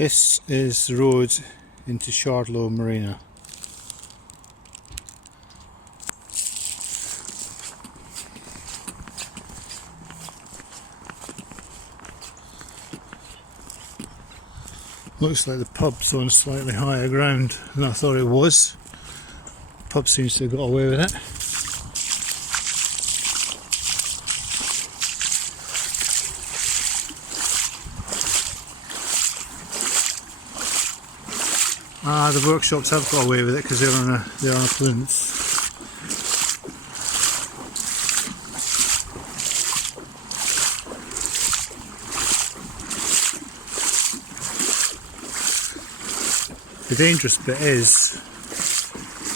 This is the road into Shardlow Marina. Looks like the pub's on slightly higher ground than I thought it was. The pub seems to have got away with it. The workshops have got away with it because they're on a plinth. The dangerous bit is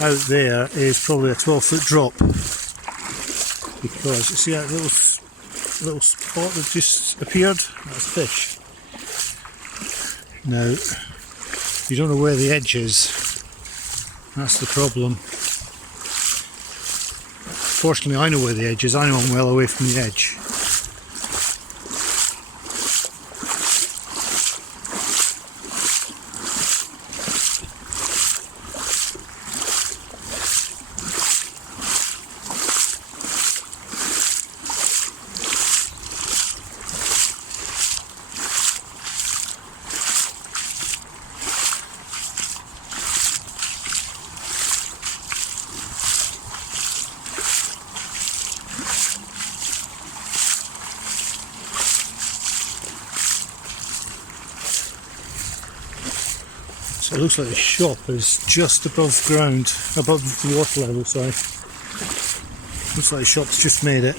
out there is probably a 12-foot drop, because you see that little spot that just appeared? That's fish. Now, you don't know where the edge is. That's the problem. Fortunately, I know where the edge is. I know I'm well away from the edge. So it looks like the shop is just above ground, above the water level, sorry. Looks like the shop's just made it.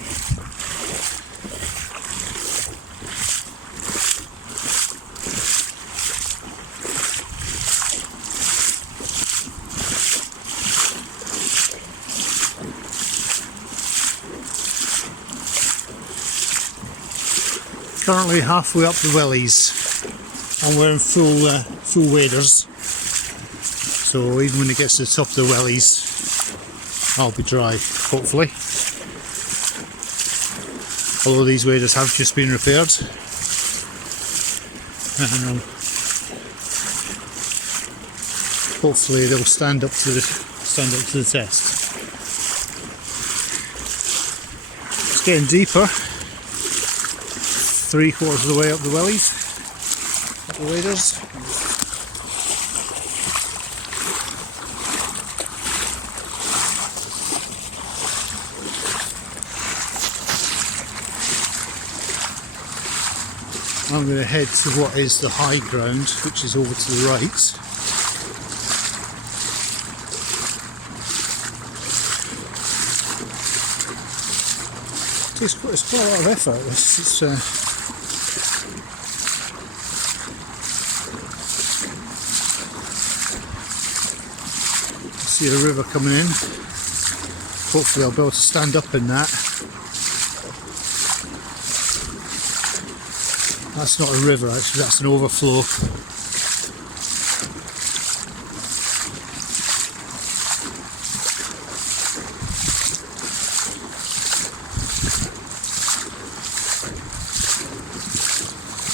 Currently halfway up the wellies, and we're in full waders. So even when it gets to the top of the wellies, I'll be dry, hopefully. Although these waders have just been repaired. Hopefully they'll stand up to the test. It's getting deeper. 3/4 of the way up the wellies, up the waders. I'm going to head to what is the high ground, which is over to the right. It's quite a lot of effort. See the river coming in. Hopefully I'll be able to stand up in that. That's not a river actually, that's an overflow.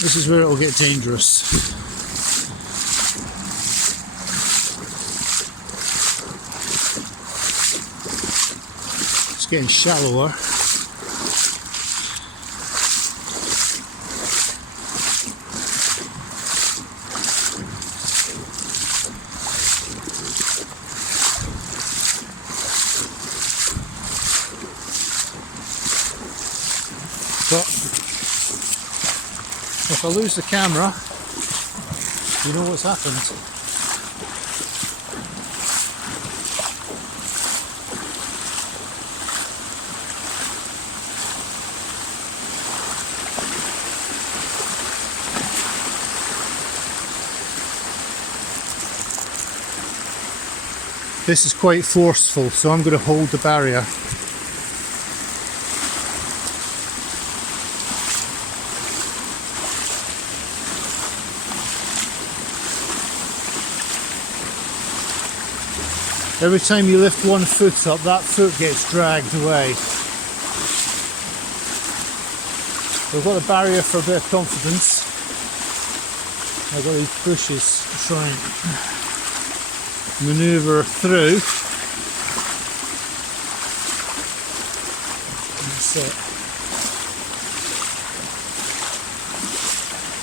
This is where it will get dangerous. It's getting shallower. But if I lose the camera, you know what's happened. This is quite forceful, so I'm going to hold the barrier. Every time you lift one foot up, that foot gets dragged away. We've got a barrier for a bit of confidence. I've got these bushes to try and manoeuvre through. That's it.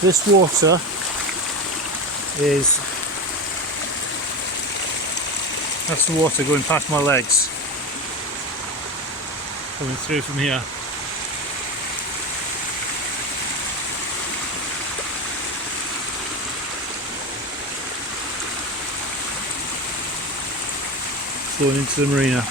This water that's the water going past my legs, coming through from here. Flowing into the marina.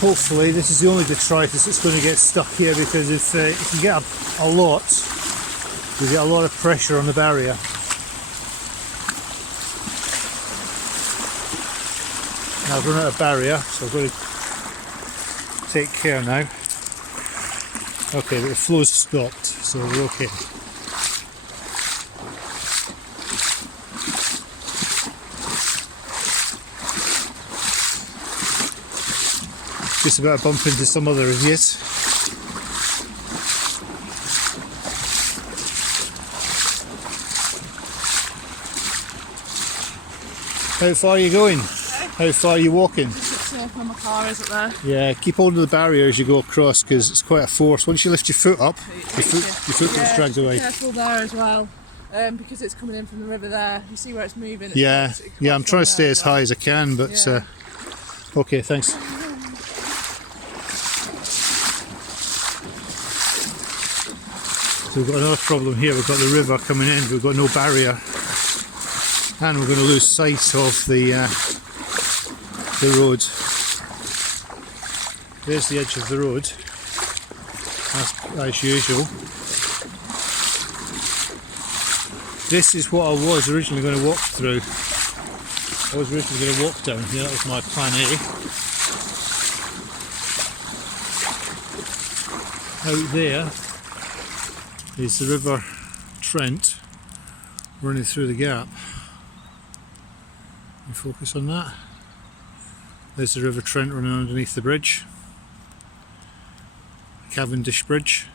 Hopefully this is the only detritus that's going to get stuck here, because if you get a lot, you get a lot of pressure on the barrier. Now I've run out of barrier, so I've got to take care now. Okay, but the flow's stopped, so we're okay. Just about to bump into some other idiots. How far are you going? How far are you walking? Just where my car is up there. Yeah, keep hold of the barrier as you go across, because it's quite a force. Once you lift your foot up, your foot gets dragged away. Be careful there as well, because it's coming in from the river there. You see where it's moving? Yeah, I'm trying to stay as high as I can, but okay, thanks. So we've got another problem here. We've got the river coming in, we've got no barrier, and we're going to lose sight of the road. There's the edge of the road, as usual. This is what I was originally going to walk through. I was originally going to walk down here, that was my plan A. Out there is the River Trent running through the gap. You focus on that. There's the River Trent running underneath the bridge, Cavendish Bridge.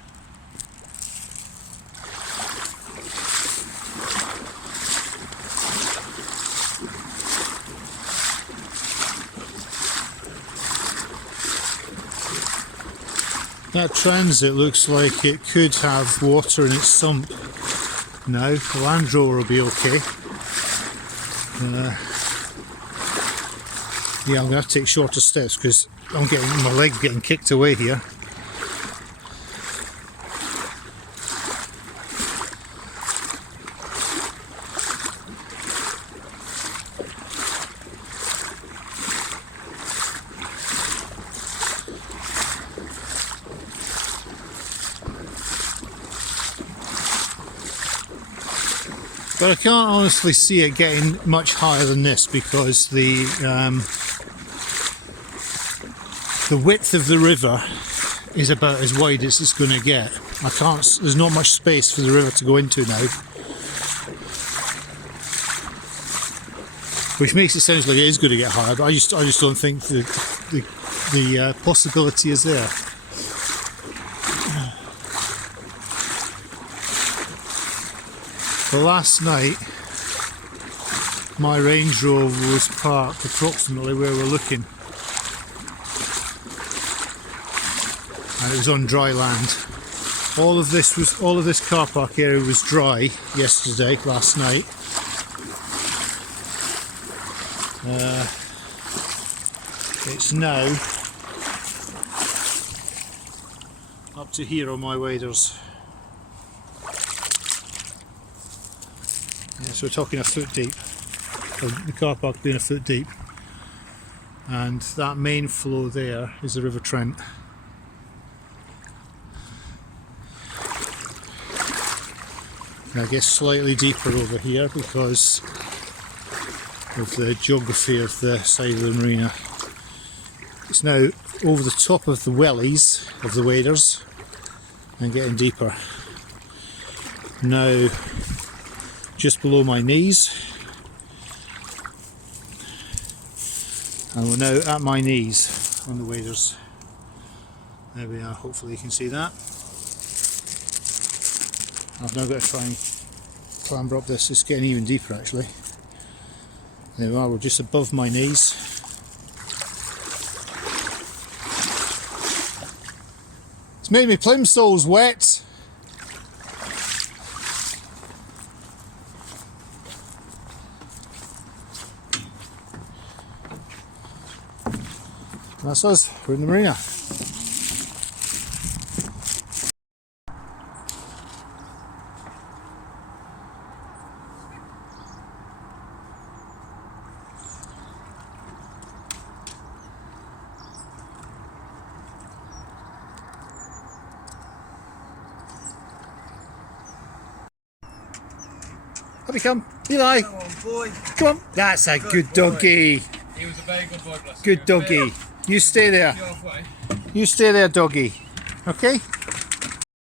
That transit looks like it could have water in its sump now. The Land Rover will be okay. Yeah, I'm going to have to take shorter steps because my leg's getting kicked away here. But I can't honestly see it getting much higher than this, because the width of the river is about as wide as it's going to get. There's not much space for the river to go into now, which makes it sound like it is going to get higher. But I just don't think the possibility is there. Well, last night my Range Rover was parked approximately where we're looking, and it was on dry land. All of this car park area was dry last night. It's now up to here on my waders. So we're talking a foot deep, the car park being a foot deep, and that main flow there is the River Trent. Now it gets slightly deeper over here because of the geography of the side of the marina. It's now over the top of the wellies of the waders and getting deeper. Now just below my knees And we're now at my knees on the waders. There we are, hopefully you can see that. I've now got to try and clamber up this. It's getting even deeper actually. There we are, we're just above my knees. It's made my plimsolls wet. That's us, we're in the marina. Up you come, Eli. Come on, boy. Come on. That's a good doggy. He was a very good boy, bless Good him. doggy. You stay there. You're halfway. You stay there, doggy. Okay?